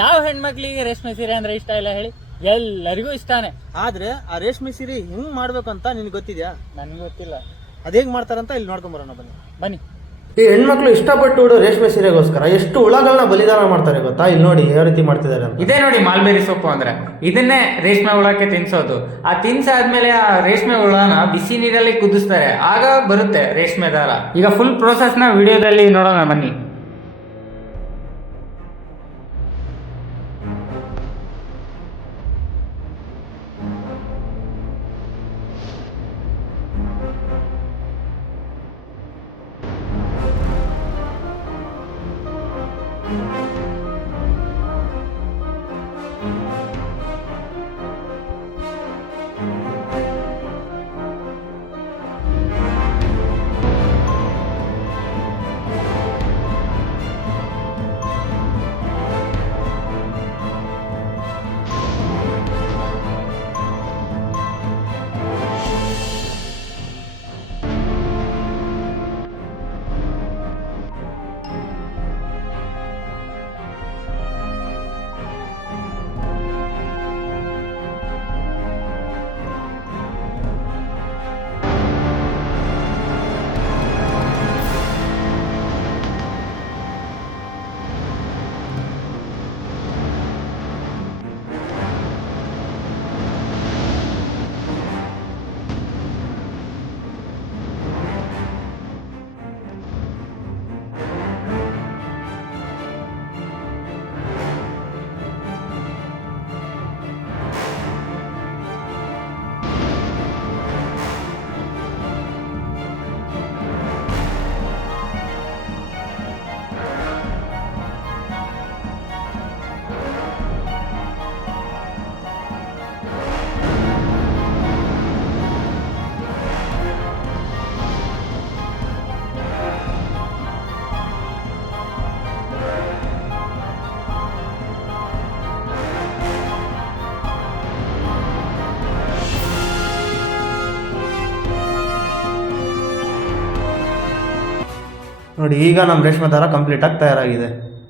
ಯಾವ ಹೆಣ್ಮಕ್ಳಿಗೆ ರೇಷ್ಮೆ ಸೀರೆ ಅಂದ್ರೆ ಇಷ್ಟ ಇಲ್ಲ ಹೇಳಿ? ಎಲ್ಲರಿಗೂ ಇಷ್ಟಾನೆ. ಆದ್ರೆ ಆ ರೇಷ್ಮೆ ಸೀರೆ ಹೆಂಗ್ ಮಾಡ್ಬೇಕು ಅಂತ ನಿನ್ಗೆ ಗೊತ್ತಿದ್ಯಾ? ನನ್ಗೆ ಗೊತ್ತಿಲ್ಲ. ಅದೇಗ್ ಮಾಡ್ತಾರಂತ ಇಲ್ಲಿ ನೋಡ್ಕೊಂಬರೋಣ ಬನ್ನಿ. ಬನ್ನಿ. ಈ ಹೆಣ್ಮಕ್ಳು ಇಷ್ಟಪಟ್ಟು ಉಡೋ ರೇಷ್ಮೆ ಸೀರೆಗೋಸ್ಕರ ಎಷ್ಟು ಹುಳಗಳನ್ನ ಬಲಿದಾನ ಮಾಡ್ತಾರೆ ಗೊತ್ತಾ? ಇಲ್ಲಿ ನೋಡಿ ಯಾವ ರೀತಿ ಮಾಡ್ತಿದ್ದಾರೆ ಅಂತ. ಇದೇ ನೋಡಿ ಮಾಲ್ಬೇರಿ ಸೊಪ್ಪು ಅಂದ್ರೆ, ಇದನ್ನೇ ರೇಷ್ಮೆ ಹುಳಕ್ಕೆ ತಿನ್ಸೋದು. ಆ ತಿನ್ಸಾದ್ಮೇಲೆ ಆ ರೇಷ್ಮೆ ಹುಳನ ಬಿಸಿ ನೀರಲ್ಲಿ ಕುದಿಸ್ತಾರೆ, ಆಗ ಬರುತ್ತೆ ರೇಷ್ಮೆ ದಾರ. ಈಗ ಫುಲ್ ಪ್ರೋಸೆಸ್ ನ ವಿಡಿಯೋದಲ್ಲಿ ನೋಡೋಣ ಬನ್ನಿ. ನೋಡಿ, ಈಗ ನಮ್ಮ ರೇಷ್ಮೆ ದಾರ ಕಂಪ್ಲೀಟ್ ಆಗಿ ತಯಾರಾಗಿದೆ.